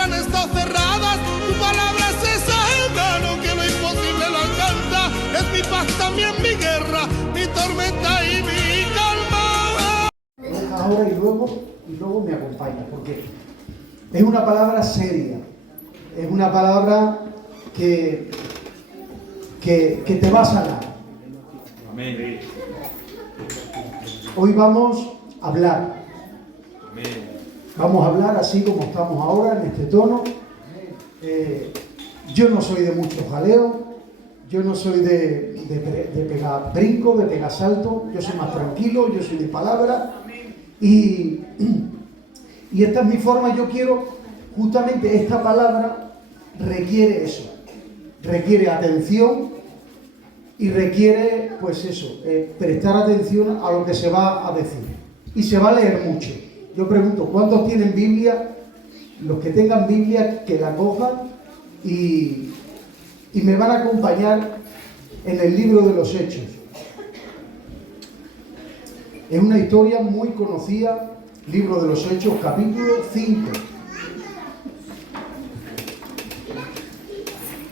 siempre han estado cerradas. Tu palabra es esa, hermano, que lo imposible lo alcanza. Es mi paz, también mi guerra, mi tormenta y mi calma. Ahora y luego me acompaña, porque es una palabra seria, es una palabra que te va a sanar. Amén. Hoy vamos a hablar. Amén. Vamos a hablar así como estamos ahora, en este tono. Yo no soy de mucho jaleo, yo no soy de pegar brinco, de pegar salto, yo soy más tranquilo, yo soy de palabra. Y esta es mi forma. Yo quiero, justamente esta palabra requiere eso, requiere atención y requiere, pues eso, prestar atención a lo que se va a decir. Y se va a leer mucho. Yo pregunto, ¿cuántos tienen Biblia? Los que tengan Biblia, que la cojan y me van a acompañar en el libro de los Hechos. Es una historia muy conocida, libro de los Hechos, capítulo 5.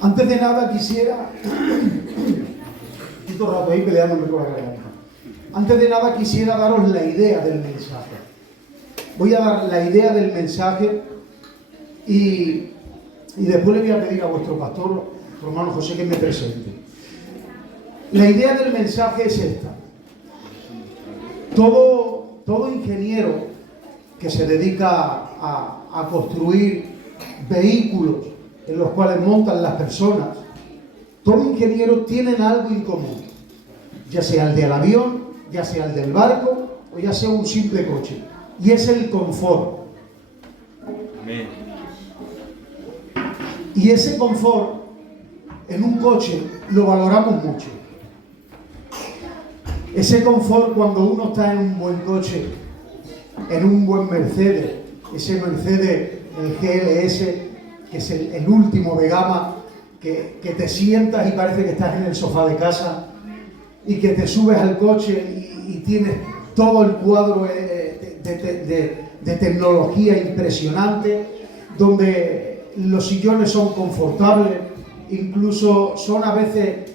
Antes de nada quisiera... Estoy todo el rato ahí peleándome con la garganta. Antes de nada quisiera daros la idea del mensaje. Voy a dar la idea del mensaje y después le voy a pedir a vuestro pastor, hermano José, que me presente. La idea del mensaje es esta. Todo ingeniero que se dedica a construir vehículos en los cuales montan las personas, todo ingeniero tienen algo en común, ya sea el del avión, ya sea el del barco o ya sea un simple coche, y es el confort. Amén. Y ese confort en un coche lo valoramos mucho. Ese confort, cuando uno está en un buen coche, en un buen Mercedes, ese Mercedes, el GLS, que es el último de gama, que te sientas y parece que estás en el sofá de casa, y que te subes al coche y tienes todo el cuadro de tecnología impresionante, donde los sillones son confortables, incluso son a veces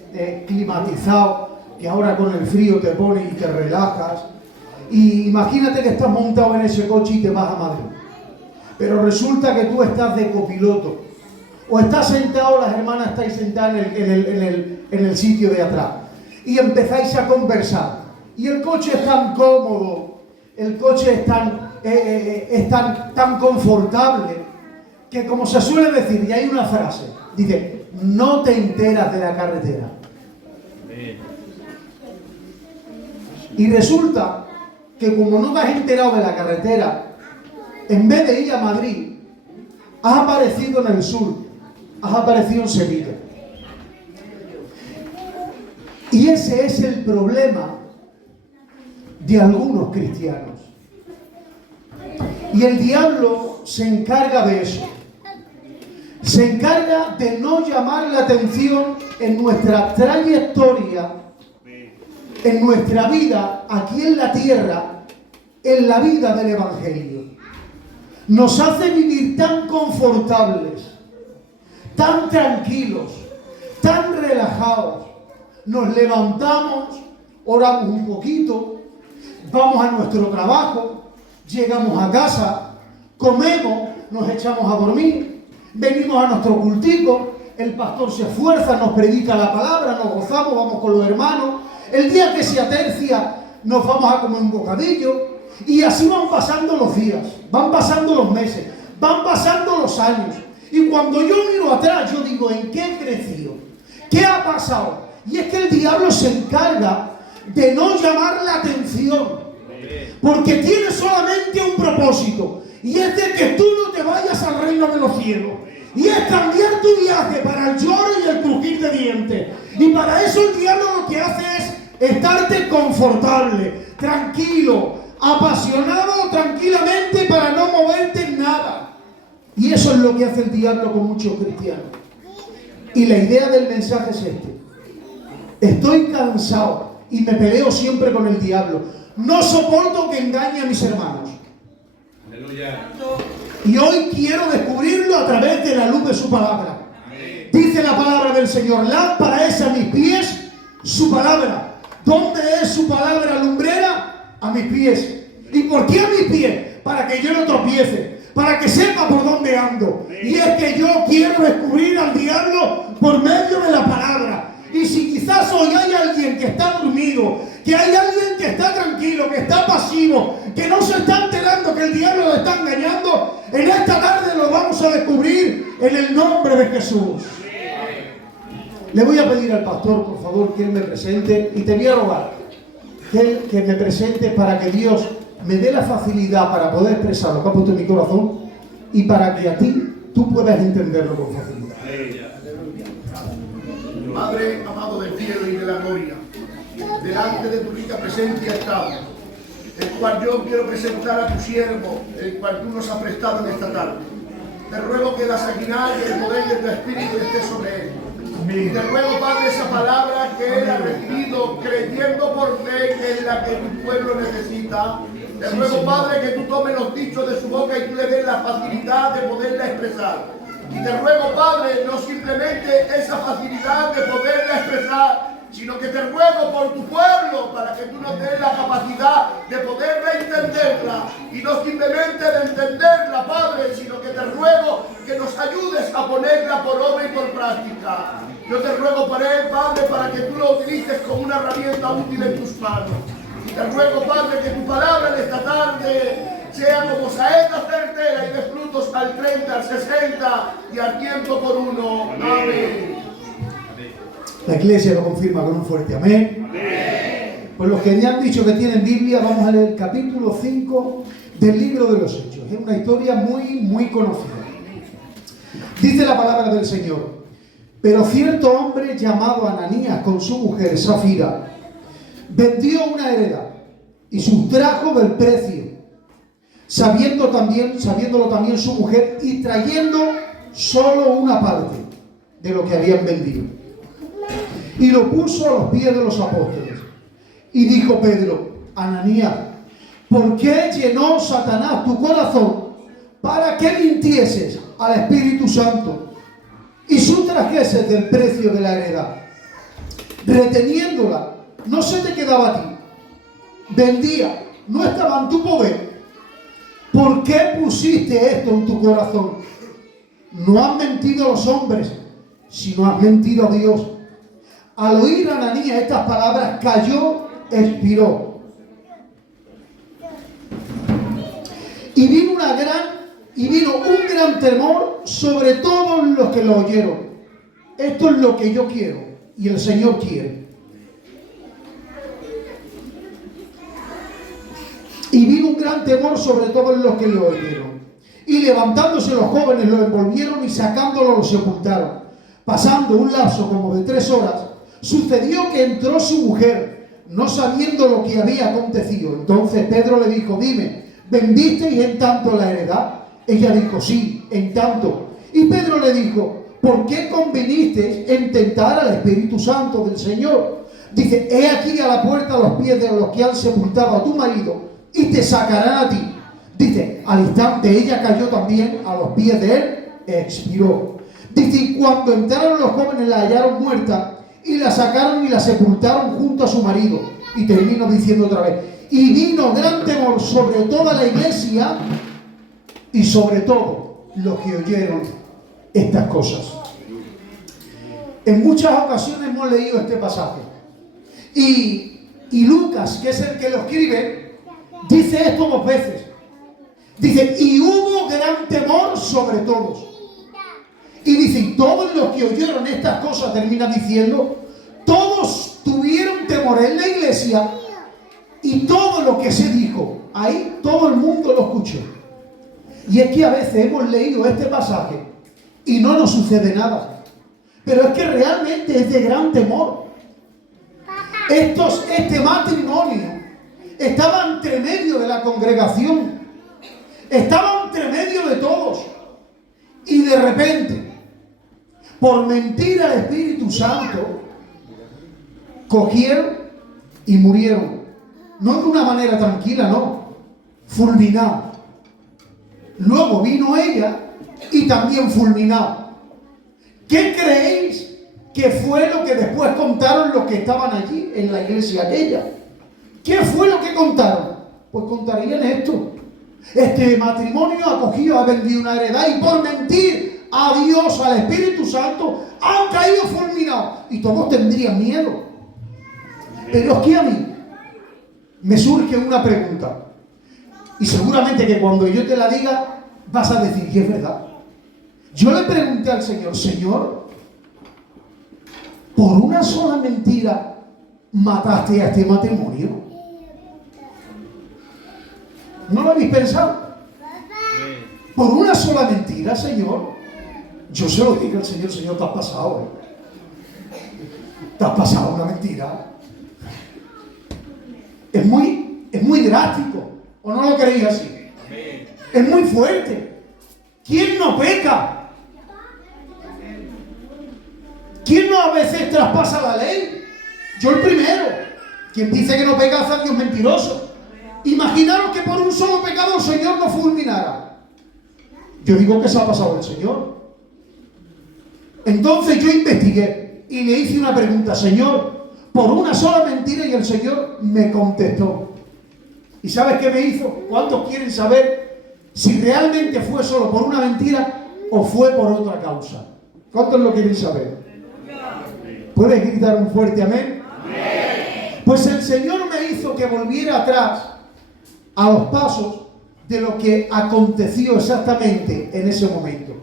climatizados, que ahora con el frío te pones y te relajas. Y imagínate que estás montado en ese coche y te vas a Madrid, pero resulta que tú estás de copiloto, o estás sentado, las hermanas estáis sentadas en el sitio de atrás, y empezáis a conversar, y el coche es tan cómodo, el coche es tan confortable, que, como se suele decir, y hay una frase, dice, no te enteras de la carretera. Y resulta que, como no te has enterado de la carretera, en vez de ir a Madrid, has aparecido en el sur, has aparecido en Sevilla. Y ese es el problema de algunos cristianos. Y el diablo se encarga de eso. Se encarga de no llamar la atención en nuestra trayectoria, en nuestra vida aquí en la tierra, en la vida del Evangelio. Nos hace vivir tan confortables, tan tranquilos, tan relajados. Nos levantamos, oramos un poquito, vamos a nuestro trabajo, llegamos a casa, comemos, nos echamos a dormir, venimos a nuestro cultico, el pastor se esfuerza, nos predica la palabra, nos gozamos, vamos con los hermanos. El día que se atercia nos vamos a comer un bocadillo, y así van pasando los días, van pasando los meses, van pasando los años. Y cuando yo miro atrás, yo digo, ¿en qué he crecido? ¿Qué ha pasado? Y es que el diablo se encarga de no llamar la atención, porque tiene solamente un propósito, y es de que tú no te vayas al reino de los cielos. Y es cambiar tu viaje para el lloro y el crujir de dientes. Y para eso el diablo lo que hace es estarte confortable, tranquilo, apasionado tranquilamente para no moverte en nada. Y eso es lo que hace el diablo con muchos cristianos. Y la idea del mensaje es este. Estoy cansado y me peleo siempre con el diablo. No soporto que engañe a mis hermanos. Aleluya. Y hoy quiero descubrirlo a través de la luz de su palabra. Dice la palabra del Señor: lámpara es a mis pies su palabra. ¿Dónde es su palabra lumbrera? A mis pies. ¿Y por qué a mis pies? Para que yo no tropiece, para que sepa por dónde ando. Y es que yo quiero descubrir al diablo por medio de la palabra. Y si quizás hoy hay alguien que está dormido, que hay alguien que está tranquilo, que está pasivo, que no se está enterando que el diablo lo está engañando, en esta tarde lo vamos a descubrir en el nombre de Jesús. Le voy a pedir al pastor, por favor, que él me presente, y te voy a rogar que me presente para que Dios me dé la facilidad para poder expresar lo que ha puesto en mi corazón y para que a ti tú puedas entenderlo con facilidad. Padre amado del cielo y de la gloria, delante de tu rica presencia estamos, el cual yo quiero presentar a tu siervo, el cual tú nos has prestado en esta tarde. Te ruego que la sanguinaria y el poder de tu Espíritu esté sobre él. Y te ruego, Padre, esa palabra que él ha recibido, creyendo por fe que es la que tu pueblo necesita. Te ruego, Padre, que tú tomes los dichos de su boca y tú le des la facilidad de poderla expresar. Y te ruego, Padre, no simplemente esa facilidad de poderla expresar, sino que te ruego por tu pueblo para que tú nos des la capacidad de poderla entenderla, y no simplemente de entenderla, Padre, sino que te ruego que nos ayudes a ponerla por obra y por práctica. Yo te ruego por él, Padre, para que tú lo utilices como una herramienta útil en tus manos. Y te ruego, Padre, que tu palabra en esta tarde sea como saeta certera y de frutos al 30, al 60 y al 100 por uno. Amén. La iglesia lo confirma con un fuerte amén. Por los que ya han dicho que tienen Biblia, vamos a leer el capítulo 5 del libro de los Hechos. Es una historia muy conocida. Dice la palabra del Señor: pero cierto hombre llamado Ananías, con su mujer Safira, vendió una heredad y sustrajo del precio, sabiéndolo también su mujer, y trayendo solo una parte de lo que habían vendido. Y lo puso a los pies de los apóstoles. Y dijo Pedro: Ananías, ¿por qué llenó Satanás tu corazón para que mintieses al Espíritu Santo y sustrajeses del precio de la heredad? Reteniéndola, no se te quedaba a ti. Vendía, no estaba en tu poder. ¿Por qué pusiste esto en tu corazón? No has mentido a los hombres, sino has mentido a Dios. Al oír a Ananías estas palabras, cayó, expiró. Y vino un gran temor sobre todos los que lo oyeron. Esto es lo que yo quiero y el Señor quiere. Y vino un gran temor sobre todos los que lo oyeron. Y levantándose los jóvenes lo envolvieron y sacándolo lo sepultaron. Pasando un lapso como de 3 horas, sucedió que entró su mujer, no sabiendo lo que había acontecido. Entonces Pedro le dijo: dime, ¿vendisteis en tanto la heredad? Ella dijo: sí, en tanto. Y Pedro le dijo: ¿por qué convenisteis en tentar al Espíritu Santo del Señor? Dice: he aquí a la puerta a los pies de los que han sepultado a tu marido, y te sacarán a ti. Dice: al instante ella cayó también a los pies de él e expiró. Dice: y cuando entraron los jóvenes la hallaron muerta, y la sacaron y la sepultaron junto a su marido. Y termino diciendo otra vez: y vino gran temor sobre toda la iglesia y sobre todo los que oyeron estas cosas. En muchas ocasiones hemos leído este pasaje. Y Lucas, que es el que lo escribe, dice esto 2 veces. Dice: y hubo gran temor sobre todos. Y dice: y todos los que oyeron estas cosas, termina diciendo, todos tuvieron temor en la iglesia, y todo lo que se dijo ahí, todo el mundo lo escuchó. Y es que a veces hemos leído este pasaje y no nos sucede nada. Pero es que realmente es de gran temor. Este matrimonio estaba entre medio de la congregación, estaba entre medio de todos, y de repente, por mentir al Espíritu Santo, cogieron y murieron. No de una manera tranquila, no, fulminados. Luego vino ella y también fulminado. ¿Qué creéis que fue lo que después contaron los que estaban allí en la iglesia aquella? ¿Qué fue lo que contaron? Pues contarían esto. Este matrimonio acogido ha vendido una heredad y por mentir a Dios, al Espíritu Santo, han caído fulminados. Y todos tendrían miedo. Pero es que a mí me surge una pregunta. Y seguramente que cuando yo te la diga, vas a decir, y es verdad. Yo le pregunté al Señor, Señor, ¿por una sola mentira mataste a este matrimonio? ¿No lo habéis pensado? Por una sola mentira, Señor. Yo se lo dije al Señor, Señor, te has pasado. Te has pasado una mentira. Es muy drástico. ¿O no lo creéis así? Es muy fuerte. ¿Quién no peca? ¿Quién no a veces traspasa la ley? Yo el primero. Quien dice que no peca hace a Dios mentiroso. Imaginaros que por un solo pecado el Señor nos fulminara. Yo digo que se ha pasado el Señor. Entonces yo investigué y le hice una pregunta, Señor, por una sola mentira, y el Señor me contestó. ¿Y sabes qué me hizo? ¿Cuántos quieren saber si realmente fue solo por una mentira o fue por otra causa? ¿Cuántos lo quieren saber? ¿Puedes gritar un fuerte amén? Pues el Señor me hizo que volviera atrás a los pasos de lo que aconteció exactamente en ese momento.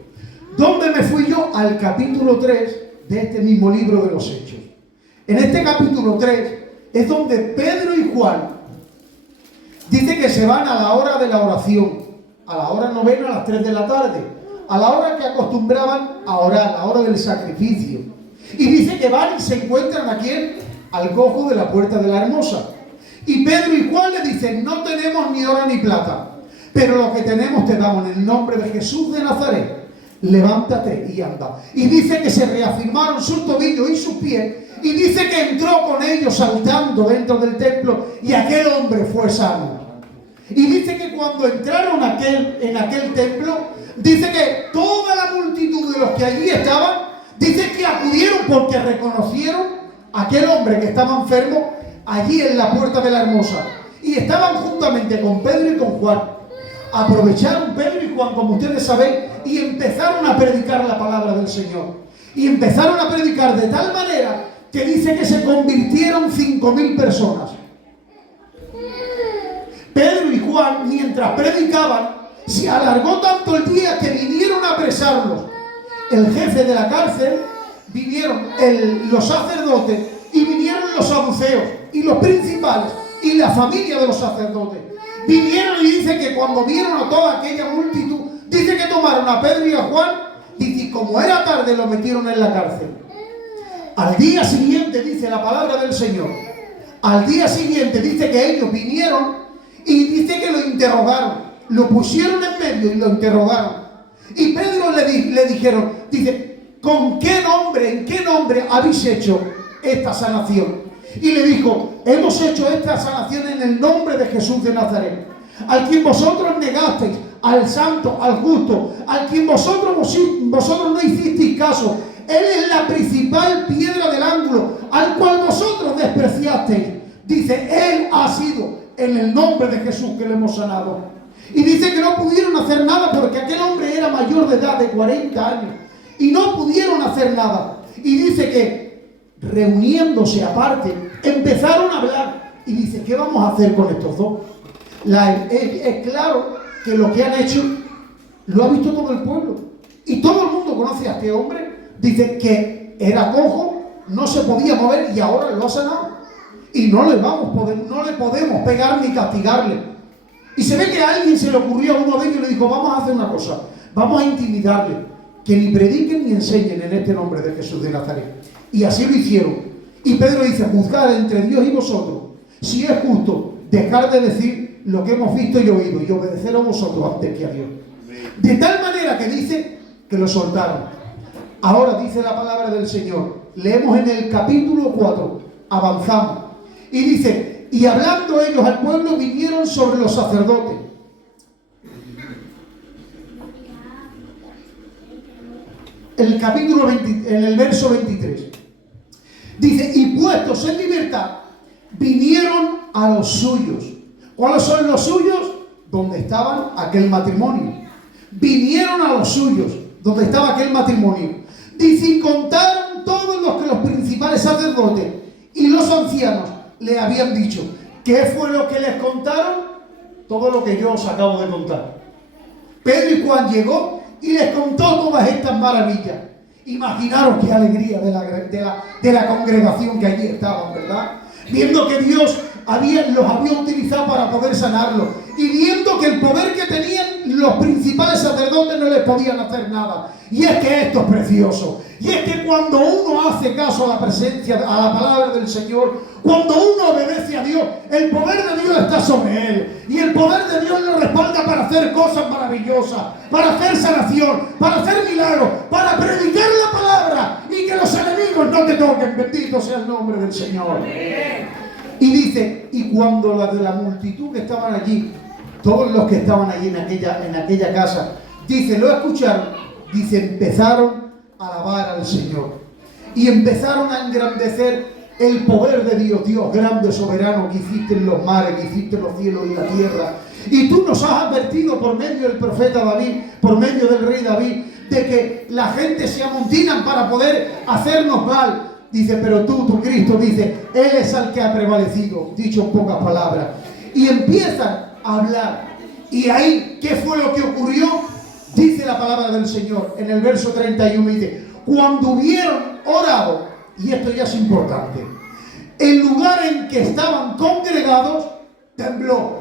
¿Dónde me fui yo? Al capítulo 3 de este mismo libro de los Hechos. En este capítulo 3 es donde Pedro y Juan dice que se van a la hora de la oración, a la hora novena, a las 3 de la tarde, a la hora que acostumbraban a orar, a la hora del sacrificio. Y dice que van y se encuentran aquí al cojo de la puerta de la Hermosa. Y Pedro y Juan le dicen, no tenemos ni oro ni plata, pero lo que tenemos te damos en el nombre de Jesús de Nazaret. Levántate y anda. Y dice que se reafirmaron sus tobillos y sus pies. Y dice que entró con ellos saltando dentro del templo y aquel hombre fue sano. Y dice que cuando entraron en aquel templo, dice que toda la multitud de los que allí estaban, dice que acudieron porque reconocieron a aquel hombre que estaba enfermo allí en la puerta de la Hermosa. Y estaban juntamente con Pedro y con Juan. Aprovecharon Pedro y Juan, como ustedes saben, y empezaron a predicar la palabra del Señor. Y empezaron a predicar de tal manera que dice que se convirtieron 5.000 personas. Pedro y Juan, mientras predicaban, se alargó tanto el día que vinieron a apresarlos. El jefe de la cárcel, vinieron los sacerdotes, y vinieron los saduceos, y los principales, y la familia de los sacerdotes. Vinieron y dice que cuando vieron a toda aquella multitud, dice que tomaron a Pedro y a Juan, y como era tarde, lo metieron en la cárcel. Al día siguiente, dice la palabra del Señor, al día siguiente dice que ellos vinieron y dice que lo interrogaron, lo pusieron en medio y lo interrogaron. Y Pedro le dijeron, dice, ¿con qué nombre, en qué nombre habéis hecho esta sanación? Y le dijo, hemos hecho esta sanación en el nombre de Jesús de Nazaret, al quien vosotros negasteis, al santo, al justo, al quien vosotros no hicisteis caso. Él es la principal piedra del ángulo, al cual vosotros despreciasteis. Dice, Él ha sido en el nombre de Jesús que le hemos sanado. Y dice que no pudieron hacer nada porque aquel hombre era mayor de edad, de 40 años. Y no pudieron hacer nada. Y dice que, reuniéndose aparte, empezaron a hablar. Y dice, ¿qué vamos a hacer con estos dos? Es claro que lo que han hecho lo ha visto todo el pueblo. Y todo el mundo conoce a este hombre. Dice que era cojo, no se podía mover y ahora lo ha sanado. Y no le podemos pegar ni castigarle. Y se ve que a alguien se le ocurrió, a uno de ellos y le dijo, vamos a hacer una cosa, vamos a intimidarle, que ni prediquen ni enseñen en este nombre de Jesús de Nazaret. Y así lo hicieron. Y Pedro dice, juzgad entre Dios y vosotros, si es justo dejar de decir lo que hemos visto y oído y obedecer a vosotros antes que a Dios. De tal manera que dice que lo soltaron. Ahora dice la palabra del Señor, leemos en el capítulo 4, avanzamos, y dice, y hablando ellos al pueblo, vinieron sobre los sacerdotes. el capítulo 20, en el verso 23. Dice, y puestos en libertad, vinieron a los suyos. ¿Cuáles son los suyos? Donde estaban aquel matrimonio. Vinieron a los suyos, donde estaba aquel matrimonio. Dice, y contaron todos los que los principales sacerdotes y los ancianos le habían dicho. ¿Qué fue lo que les contaron? Todo lo que yo os acabo de contar. Pedro y Juan llegó y les contó todas estas maravillas. Imaginaros qué alegría de la congregación que allí estaban, ¿verdad? Viendo que Dios los había utilizado para poder sanarlos y viendo que el poder que tenían los principales sacerdotes no les podían hacer nada. Y es que esto es precioso. Y es que cuando uno hace caso a la presencia, a la palabra del Señor, cuando uno obedece a Dios, el poder de Dios está sobre él. Y el poder de Dios lo respalda para hacer cosas maravillosas, para hacer sanación, para hacer milagros, para predicar la palabra y que los enemigos no te toquen. Bendito sea el nombre del Señor. Y dice, y cuando de la multitud que estaban allí, todos los que estaban allí en aquella casa, dice, lo escucharon, dice, empezaron a alabar al Señor. Y empezaron a engrandecer el poder de Dios, Dios grande, soberano, que hiciste en los mares, que hiciste en los cielos y la tierra. Y tú nos has advertido por medio del profeta David, por medio del rey David, de que la gente se amontinan para poder hacernos mal. Dice, pero tú Cristo, dice, Él es el que ha prevalecido, dicho en pocas palabras. Y empiezan a hablar. Y ahí, ¿qué fue lo que ocurrió? Dice la palabra del Señor, en el verso 31, dice, cuando hubieron orado, y esto ya es importante, el lugar en que estaban congregados tembló.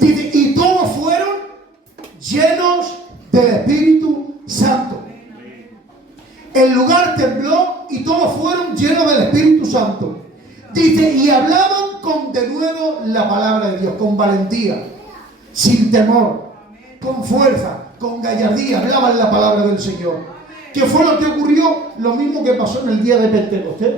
Dice, y todos fueron llenos del Espíritu Santo. El lugar tembló y todos fueron llenos del Espíritu Santo. Dice, y hablaban con denuedo la palabra de Dios, con valentía, sin temor, con fuerza, con gallardía, hablaban la palabra del Señor. ¿Qué fue lo que ocurrió? Lo mismo que pasó en el día de Pentecostés.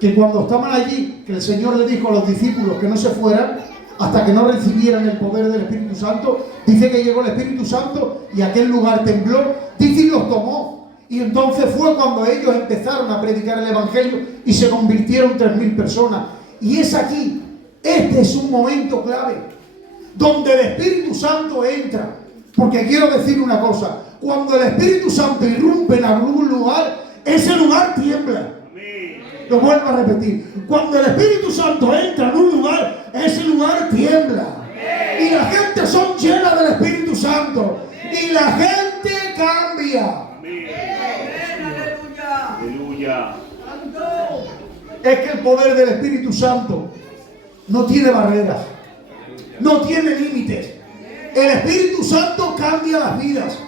Que cuando estaban allí, que el Señor le dijo a los discípulos que no se fueran hasta que no recibieran el poder del Espíritu Santo. Dice que llegó el Espíritu Santo y aquel lugar tembló. Dice, y los tomó. Y entonces fue cuando ellos empezaron a predicar el Evangelio y se convirtieron 3.000 personas. Y es aquí, este es un momento clave, donde el Espíritu Santo entra. Porque quiero decir una cosa, cuando el Espíritu Santo irrumpe en algún lugar, ese lugar tiembla. Lo vuelvo a repetir, cuando el Espíritu Santo entra en un lugar, ese lugar tiembla. Y la gente son llenas del Espíritu Santo. Y la gente cambia. Aleluya. Es que el poder del Espíritu Santo no tiene barreras, no tiene límites. El Espíritu Santo cambia las vidas.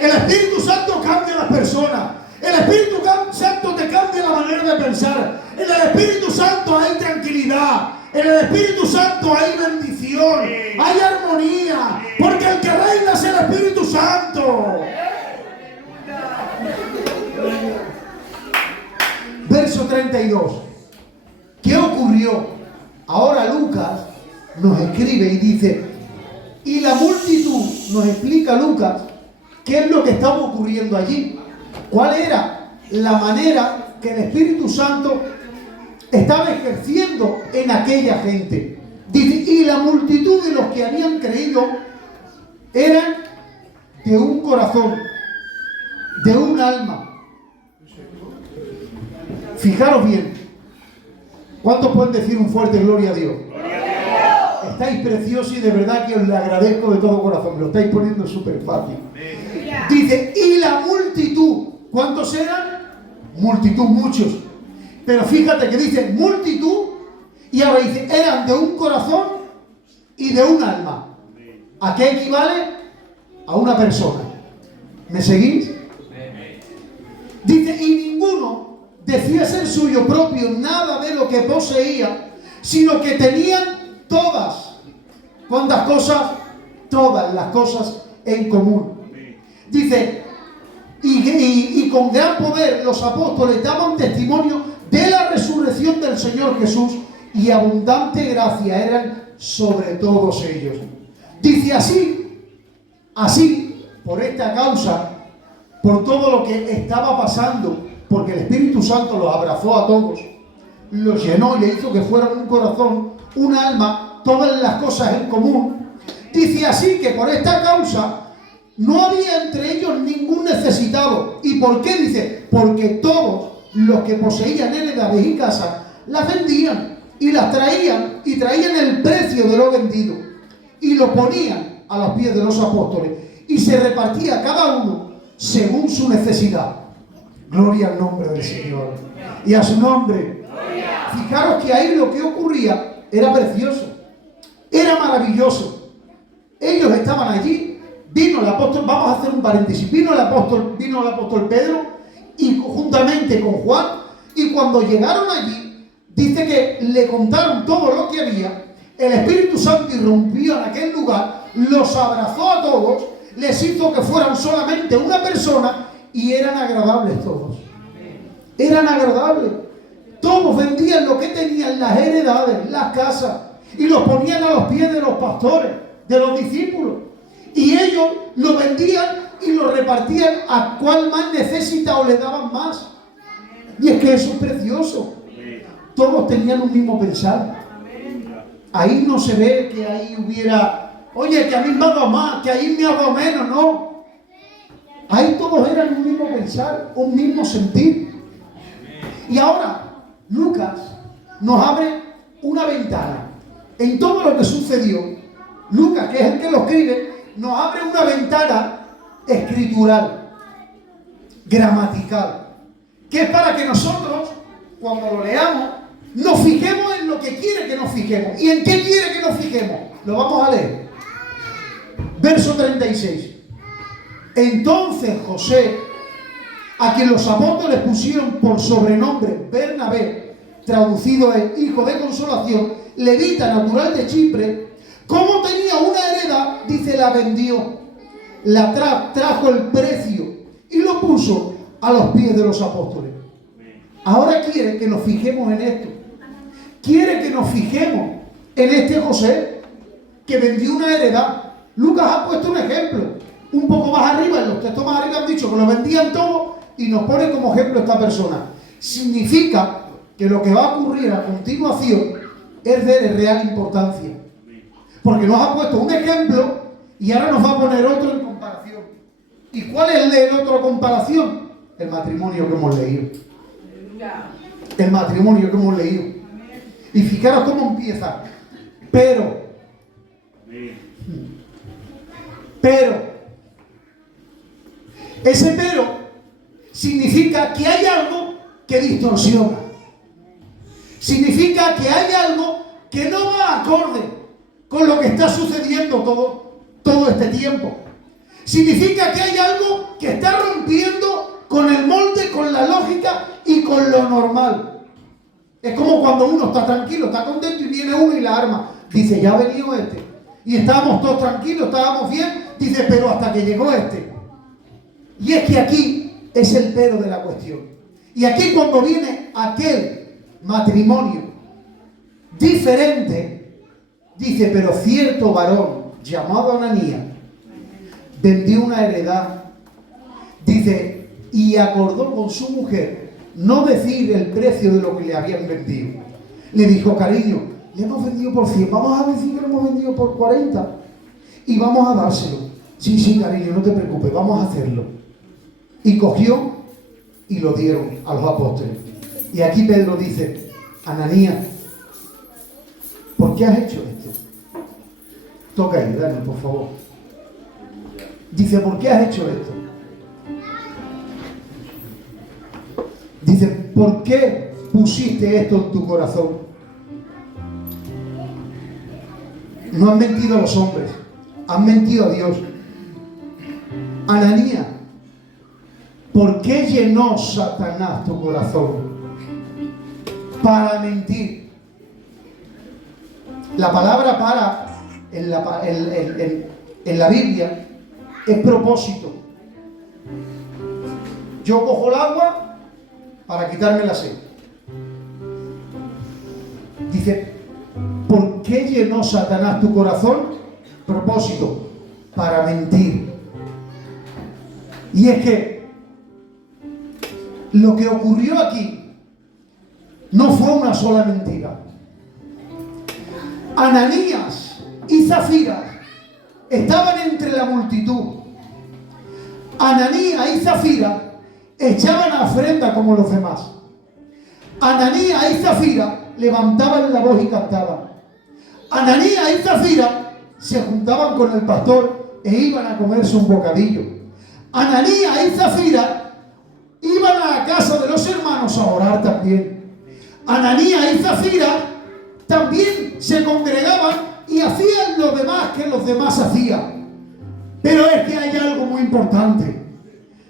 El Espíritu Santo cambia las personas. El Espíritu Santo te cambia la manera de pensar. En el Espíritu Santo hay tranquilidad. En el Espíritu Santo hay bendición, hay armonía, porque el que reina es el Espíritu Santo. Verso 32. ¿Qué ocurrió? Ahora Lucas nos escribe y dice, y la multitud, nos explica Lucas, qué es lo que estaba ocurriendo allí. ¿Cuál era la manera que el Espíritu Santo estaba ejerciendo en aquella gente? Dice, y la multitud de los que habían creído eran de un corazón, de un alma. Fijaros bien. ¿Cuántos pueden decir un fuerte gloria a Dios? Estáis preciosos y de verdad que os lo agradezco de todo corazón. Me lo estáis poniendo súper fácil. Dice, y la multitud. ¿Cuántos eran? Multitud, muchos. Pero fíjate que dice multitud y ahora dice, eran de un corazón y de un alma. ¿A qué equivale? A una persona. ¿Me seguís? Dice, y ninguno decía ser suyo propio nada de lo que poseía, sino que tenían todas. ¿Cuántas cosas? Todas las cosas en común. Dice, y con gran poder los apóstoles daban testimonio de la resurrección del Señor Jesús, y abundante gracia eran sobre todos ellos. Dice, así, por esta causa, por todo lo que estaba pasando, porque el Espíritu Santo los abrazó a todos, los llenó y le hizo que fueran un corazón, un alma, todas las cosas en común. Dice así que por esta causa no había entre ellos ningún necesitado. ¿Y por qué? Dice, porque todos los que poseían heredades y casas las vendían y las traían y traían el precio de lo vendido y lo ponían a los pies de los apóstoles y se repartía cada uno según su necesidad. Gloria al nombre del Señor y a su nombre. Fijaros que ahí lo que ocurría era precioso, era maravilloso. Ellos estaban allí, vino el apóstol, vamos a hacer un paréntesis, vino el apóstol Pedro y juntamente con Juan, y cuando llegaron allí, dice que le contaron todo lo que había. El Espíritu Santo irrumpió en aquel lugar, los abrazó a todos, les hizo que fueran solamente una persona y eran agradables todos. Eran agradables. Todos vendían lo que tenían, las heredades, las casas, y los ponían a los pies de los pastores, de los discípulos. Y ellos lo vendían y lo repartían a cual más necesitado le daban más. Y es que eso es precioso. Todos tenían un mismo pensar. Ahí no se ve que ahí hubiera, oye, que a mí me ha dado más, que ahí me ha dado menos, no. Ahí todos eran un mismo pensar, un mismo sentir. Y ahora Lucas nos abre una ventana. En todo lo que sucedió, Lucas, que es el que lo escribe, nos abre una ventana escritural, gramatical, que es para que nosotros, cuando lo leamos, nos fijemos en lo que quiere que nos fijemos. ¿Y en qué quiere que nos fijemos? Lo vamos a leer. Verso 36. Entonces José, a quien los apóstoles pusieron por sobrenombre Bernabé, traducido es hijo de consolación, levita natural de Chipre, como tenía una heredad, dice, la vendió, la trajo el precio y lo puso a los pies de los apóstoles. Ahora quiere que nos fijemos en esto. Quiere que nos fijemos en este José que vendió una heredad. Lucas ha puesto un ejemplo. Un poco más arriba, en los textos más arriba han dicho que lo vendían todo y nos pone como ejemplo esta persona. Significa que lo que va a ocurrir a continuación es de real importancia. Porque nos ha puesto un ejemplo y ahora nos va a poner otro en comparación. ¿Y cuál es el otro comparación? El matrimonio que hemos leído. El matrimonio que hemos leído. Y fijaros cómo empieza. Pero, ese pero significa que hay algo que distorsiona. Significa que hay algo que no va acorde con lo que está sucediendo todo este tiempo. Significa que hay algo que está rompiendo con el molde, con la lógica y con lo normal. Es como cuando uno está tranquilo, está contento y viene uno y la arma. Dice, ya ha venido este. Y estábamos todos tranquilos, estábamos bien. Dice, pero hasta que llegó este. Y es que aquí es el pero de la cuestión. Y aquí cuando viene aquel matrimonio diferente, dice, pero cierto varón llamado Ananías vendió una heredad, dice, y acordó con su mujer no decir el precio de lo que le habían vendido. Le dijo, cariño, le hemos vendido por 100, vamos a decir que lo hemos vendido por 40 y vamos a dárselo. Sí, cariño, no te preocupes, vamos a hacerlo. Y cogió y lo dieron a los apóstoles. Y aquí Pedro dice, Ananías, ¿por qué has hecho esto? Toca ahí, dale, por favor. Dice, ¿por qué has hecho esto? Dice, ¿por qué pusiste esto en tu corazón? No han mentido a los hombres, han mentido a Dios. Ananías, ¿por qué llenó Satanás tu corazón? Para mentir. La palabra para en la Biblia es propósito. Yo cojo el agua para quitarme la sed. Dice, ¿por qué llenó Satanás tu corazón? Propósito, para mentir. Y es que lo que ocurrió aquí no fue una sola mentira. Ananías y Zafira estaban entre la multitud. Ananías y Zafira echaban ofrenda como los demás. Ananías y Zafira levantaban la voz y cantaban. Ananías y Zafira se juntaban con el pastor e iban a comerse un bocadillo. Ananías y Zafira iban a la casa de los hermanos a orar también. Ananías y Zafira también se congregaban y hacían lo demás que los demás hacían. Pero es que hay algo muy importante.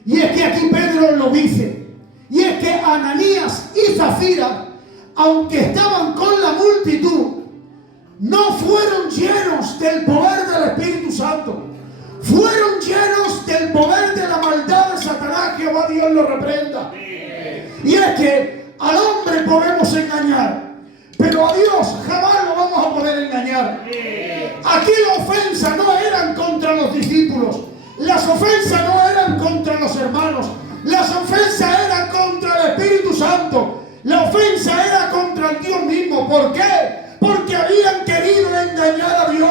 Y es que aquí Pedro lo dice. Y es que Ananías y Zafira, aunque estaban con la multitud, no fueron llenos del poder del Espíritu Santo. Fueron llenos del poder de la maldad de Satanás. Jehová Dios lo reprenda. Y es que al hombre podemos engañar, pero a Dios jamás lo vamos a poder engañar. Aquí la ofensa no eran contra los discípulos. Las ofensas no eran contra los hermanos. Las ofensas eran contra el Espíritu Santo. La ofensa era contra el Dios mismo. ¿Por qué? Porque habían querido engañar a Dios.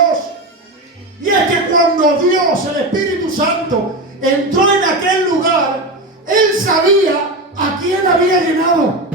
Y es que cuando Dios, el Espíritu Santo, entró en aquel lugar, Él sabía a quién había llenado.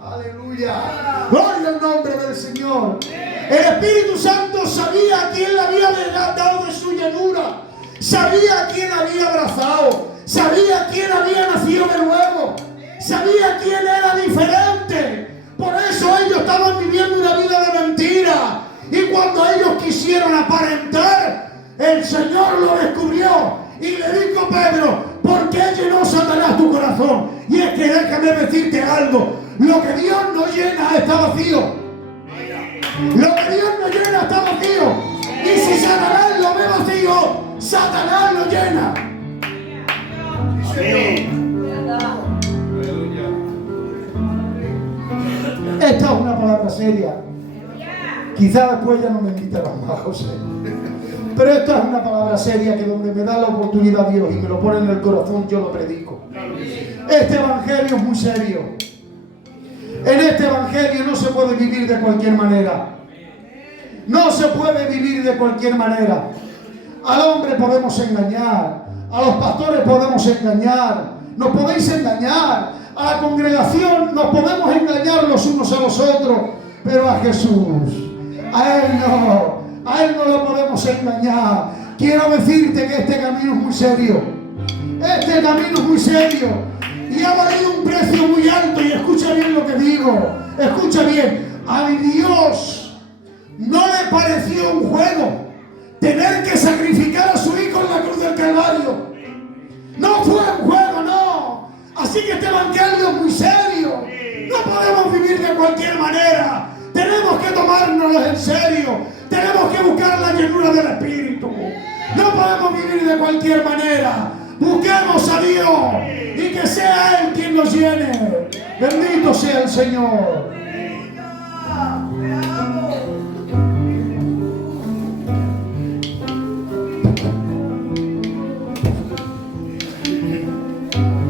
Aleluya. Gloria al nombre del Señor. El Espíritu Santo sabía a quién le había dado de su llenura. Sabía a quién había abrazado. Sabía a quién había nacido de nuevo. Sabía quién era diferente. Por eso ellos estaban viviendo una vida de mentira. Y cuando ellos quisieron aparentar, el Señor lo descubrió y le dijo: Pedro, ¿por qué llenó Satanás tu corazón? Y es que déjame decirte algo: lo que Dios no llena está vacío. Lo que Dios no llena está vacío. Y si Satanás lo ve vacío, Satanás lo llena. Esta es una palabra seria. Quizá después ya no me invitarán más, José. Pero esta es una palabra seria que donde me da la oportunidad Dios y me lo pone en el corazón, yo lo predico. Este evangelio es muy serio. En este evangelio no se puede vivir de cualquier manera. No se puede vivir de cualquier manera. Al hombre podemos engañar. A los pastores podemos engañar. Nos podéis engañar. A la congregación nos podemos engañar los unos a los otros. Pero a Jesús, a Él no. A Él no lo podemos engañar. Quiero decirte que este camino es muy serio. Este camino es muy serio. Y ha valido un precio muy alto. Y escucha bien lo que digo. Escucha bien. A Dios no le pareció un juego tener que sacrificar a su hijo en la cruz del Calvario. No fue un juego, no. Así que este evangelio es muy serio. No podemos vivir de cualquier manera. Tenemos que tomárnoslo en serio. Tenemos que buscar la llenura del Espíritu. No podemos vivir de cualquier manera. Busquemos a Dios y que sea Él quien nos llene. Bendito sea el Señor.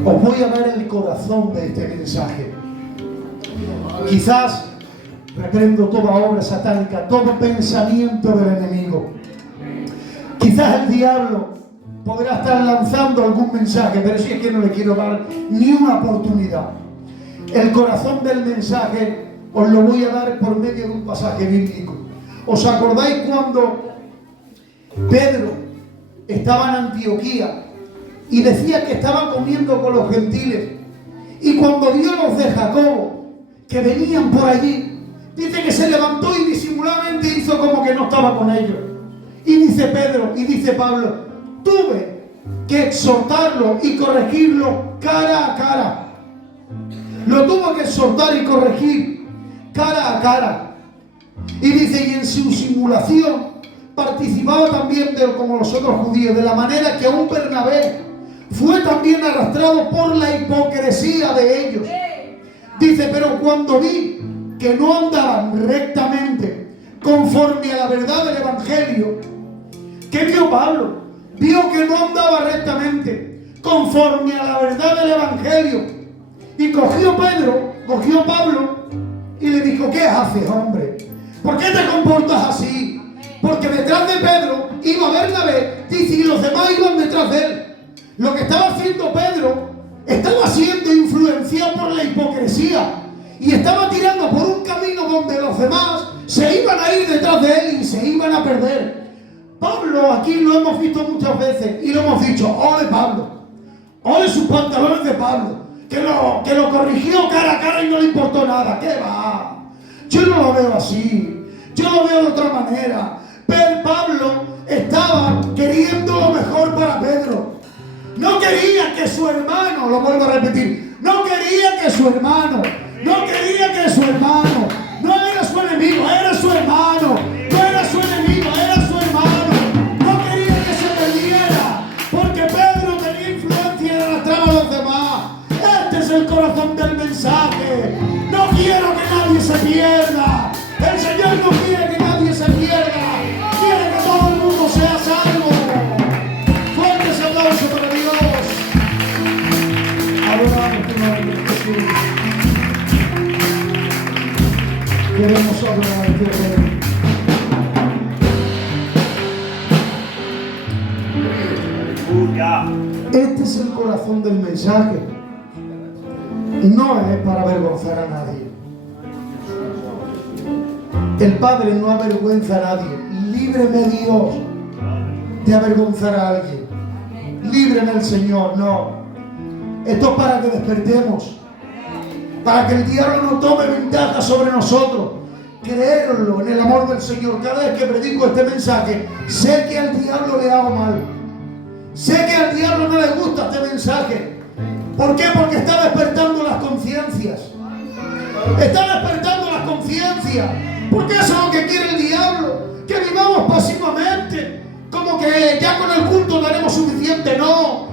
Os voy a dar el corazón de este mensaje. Quizás reprendo toda obra satánica, todo pensamiento del enemigo. Quizás el diablo podrá estar lanzando algún mensaje, pero si es que no le quiero dar ni una oportunidad. El corazón del mensaje os lo voy a dar por medio de un pasaje bíblico. ¿Os acordáis cuando Pedro estaba en Antioquía y decía que estaba comiendo con los gentiles? Y cuando vio a los de Jacobo que venían por allí, dice que se levantó y disimuladamente hizo como que no estaba con ellos. Y dice Pedro, y dice Pablo, tuve que exhortarlo y corregirlo cara a cara. Lo tuvo que exhortar y corregir cara a cara. Y dice, y en su simulación participaba también como los otros judíos, de la manera que aún Bernabé fue también arrastrado por la hipocresía de ellos. Dice, pero cuando vi que no andaban rectamente conforme a la verdad del Evangelio, ¿qué vio Pablo? Vio que no andaba rectamente conforme a la verdad del Evangelio. Y cogió Pablo y le dijo: ¿qué haces, hombre? ¿Por qué te comportas así? Porque detrás de Pedro iba Bernabé, dice, y los demás iban detrás de él. Lo que estaba haciendo Pedro estaba siendo influenciado por la hipocresía y estaba tirando por un camino donde los demás se iban a ir detrás de él y se iban a perder. Pablo, aquí lo hemos visto muchas veces y lo hemos dicho: ole Pablo, ole sus pantalones de Pablo, que lo corrigió cara a cara y no le importó nada. ¿Qué va? Yo no lo veo así, yo lo veo de otra manera. Pero Pablo estaba queriendo lo mejor para Pedro. No quería que su hermano, lo vuelvo a repetir, no quería que su hermano, no era su enemigo, era su hermano, no era su enemigo, era su hermano. No quería que se perdiera, porque Pedro tenía influencia y arrastraba a los demás. Este es el corazón del mensaje. No quiero que nadie se pierda. El Señor no quiere que nadie se pierda. Quiere que todo el mundo sea salvo. Fuerte ese aplauso para Dios. Adoramos tu nombre, Jesús. Queremos adorarte, Rey. Este es el corazón del mensaje. No es para avergonzar a nadie. El Padre no avergüenza a nadie. Líbreme, Dios, de avergonzar a alguien. Líbreme el Señor. No. Esto es para que despertemos, para que el diablo no tome ventaja sobre nosotros. Creerlo en el amor del Señor. Cada vez que predico este mensaje, sé que al diablo le hago mal. Sé que al diablo no le gusta este mensaje. ¿Por qué? Porque está despertando las conciencias. Está despertando las conciencias. Porque eso es lo que quiere el diablo. Que vivamos pasivamente, como que ya con el culto daremos suficiente. No.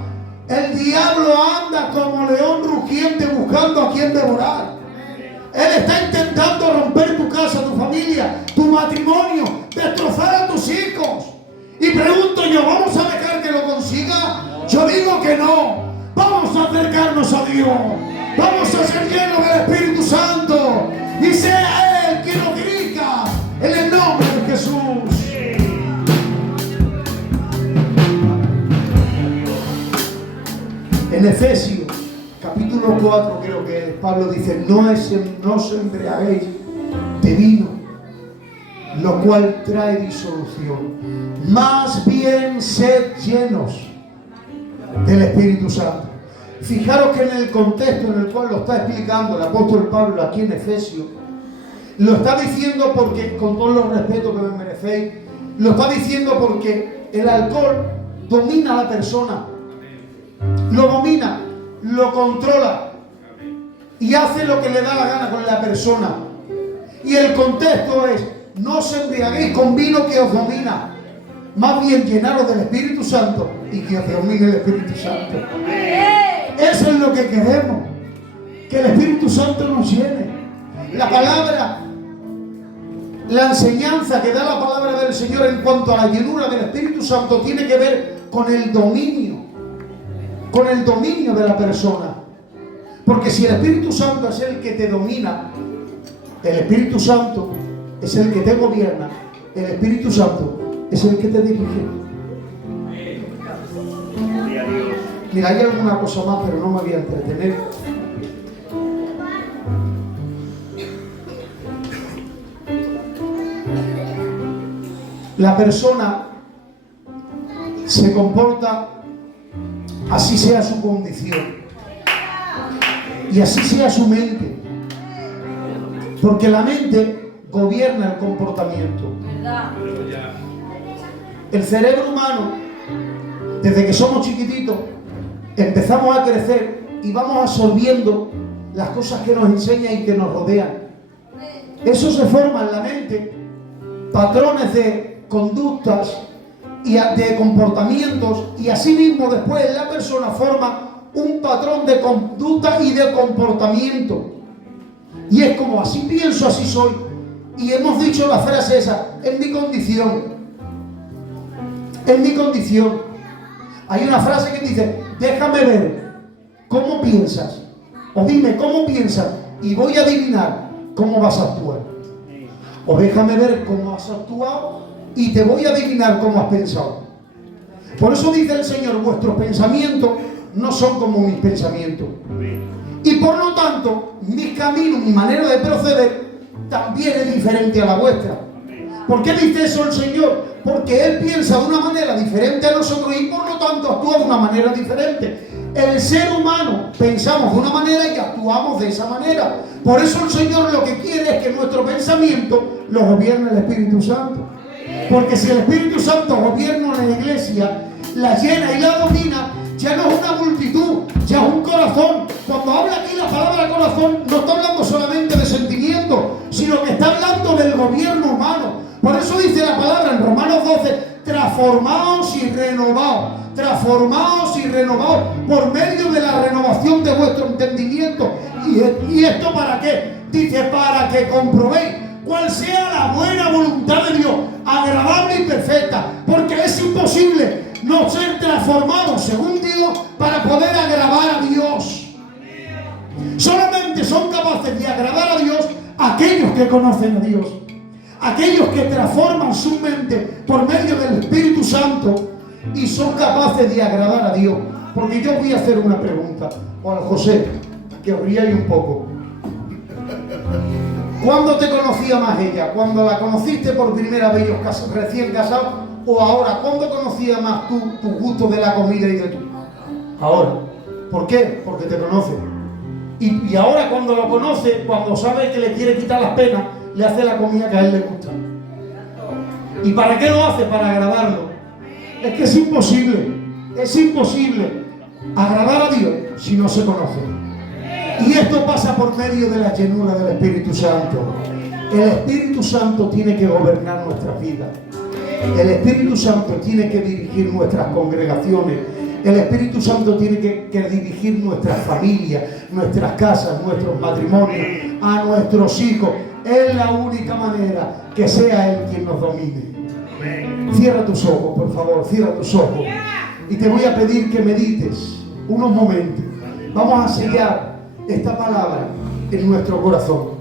El diablo anda como león rugiente buscando a quien devorar. Él está intentando romper tu casa, tu familia, tu matrimonio, destrozar a tus hijos. Y pregunto yo, ¿vamos a dejar que lo consiga? Yo digo que no. Vamos a acercarnos a Dios. Vamos a ser llenos del Espíritu Santo. Y sea Él quien nos dirija en el nombre de Jesús. En Efesios, capítulo 4, creo que Pablo dice: no os embriaguéis de vino, lo cual trae disolución. Más bien sed llenos del Espíritu Santo. Fijaros que en el contexto en el cual lo está explicando el apóstol Pablo aquí en Efesios, lo está diciendo porque, con todos los respetos que me merecéis, lo está diciendo porque el alcohol domina a la persona. Lo domina, lo controla y hace lo que le da la gana con la persona. Y el contexto es: no os embriaguéis con vino que os domina, más bien llenaros del Espíritu Santo y que os domine el Espíritu Santo. Eso es lo que queremos, que el Espíritu Santo nos llene. La palabra, la enseñanza que da la palabra del Señor en cuanto a la llenura del Espíritu Santo tiene que ver con el dominio de la persona. Porque si el Espíritu Santo es el que te domina, el Espíritu Santo es el que te gobierna, el Espíritu Santo es el que te dirige. Mira, hay alguna cosa más, pero no me voy a entretener. La persona se comporta así sea su condición y así sea su mente, porque la mente gobierna el comportamiento. El cerebro humano, desde que somos chiquititos, empezamos a crecer y vamos absorbiendo las cosas que nos enseñan y que nos rodean. Eso se forma en la mente, patrones de conductas y de comportamientos, y así mismo después la persona forma un patrón de conducta y de comportamiento. Y es como: así pienso, así soy. Y hemos dicho la frase esa: es mi condición. Es mi condición. Hay una frase que dice: déjame ver cómo piensas O dime cómo piensas y voy a adivinar cómo vas a actuar. O déjame ver cómo has actuado y te voy a adivinar cómo has pensado. Por eso dice el Señor, vuestros pensamientos no son como mis pensamientos. Y por lo tanto, mi camino, mi manera de proceder también es diferente a la vuestra. ¿Por qué dice eso el Señor? Porque Él piensa de una manera diferente a nosotros y por lo tanto actúa de una manera diferente. El ser humano pensamos de una manera y actuamos de esa manera. Por eso el Señor lo que quiere es que nuestro pensamiento lo gobierne el Espíritu Santo. Porque si el Espíritu Santo gobierna la iglesia, la llena y la domina, ya no es una multitud, ya es un corazón. Cuando habla aquí la palabra corazón, no está hablando solamente de sentimientos, sino que está hablando del gobierno humano. Por eso dice la palabra en Romanos 12, transformaos y renovaos por medio de la renovación de vuestro entendimiento. ¿Y esto para qué? Dice, para que comprobéis cuál sea la buena voluntad de Dios, agradable y perfecta, porque es imposible no ser transformados según Dios para poder agradar a Dios. Solamente son capaces de agradar a Dios aquellos que conocen a Dios, aquellos que transforman su mente por medio del Espíritu Santo y son capaces de agradar a Dios. Porque yo voy a hacer una pregunta. Juan José, que os ríais un poco. ¿Cuándo te conocía más ella? ¿Cuando la conociste por primera vez recién casado? ¿O ahora? ¿Cuándo conocía más tu gusto de la comida y de tú? Ahora. ¿Por qué? Porque te conoce. Y ahora cuando lo conoce, cuando sabe que le quiere quitar las penas, le hace la comida que a él le gusta. ¿Y para qué lo hace? Para agradarlo. Es que es imposible agradar a Dios si no se conoce. Y esto pasa por medio de la llenura del Espíritu Santo. El Espíritu Santo tiene que gobernar nuestras vidas. El Espíritu Santo tiene que dirigir nuestras congregaciones. El Espíritu Santo tiene que dirigir nuestras familias, nuestras casas, nuestros matrimonios, a nuestros hijos. Es la única manera que sea Él quien nos domine. Cierra tus ojos, por favor, cierra tus ojos. Y te voy a pedir que medites unos momentos. Vamos a sellar esta palabra en nuestro corazón.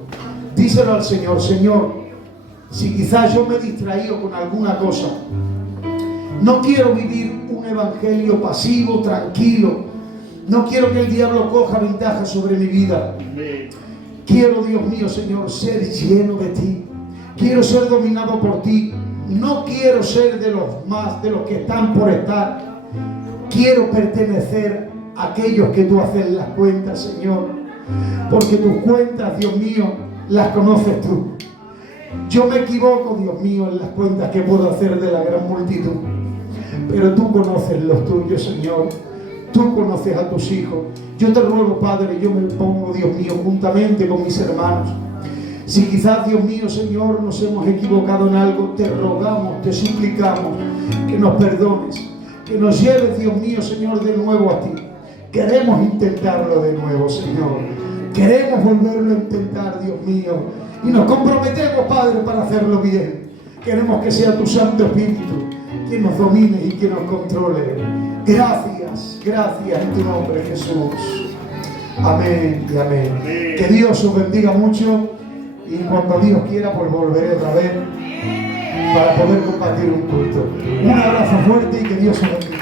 Díselo al Señor: Señor, si quizás yo me he distraído con alguna cosa, no quiero vivir un evangelio pasivo, tranquilo. No quiero que el diablo coja ventaja sobre mi vida. Quiero, Dios mío, Señor, ser lleno de ti. Quiero ser dominado por ti. No quiero ser de los que están por estar. Quiero pertenecer a aquellos que tú haces las cuentas, Señor. Porque tus cuentas, Dios mío, las conoces tú. Yo me equivoco, Dios mío, en las cuentas que puedo hacer de la gran multitud. Pero tú conoces los tuyos, Señor. Tú conoces a tus hijos. Yo te ruego, Padre, yo me pongo, Dios mío, juntamente con mis hermanos. Si quizás, Dios mío, Señor, nos hemos equivocado en algo, te rogamos, te suplicamos que nos perdones, que nos lleves, Dios mío, Señor, de nuevo a ti. Queremos intentarlo de nuevo, Señor. Queremos volverlo a intentar, Dios mío. Y nos comprometemos, Padre, para hacerlo bien. Queremos que sea tu Santo Espíritu quien nos domine y quien nos controle. Gracias en tu nombre, Jesús. Amén y amén. Que Dios os bendiga mucho. Y cuando Dios quiera, pues volveré otra vez para poder compartir un culto. Un abrazo fuerte y que Dios os bendiga.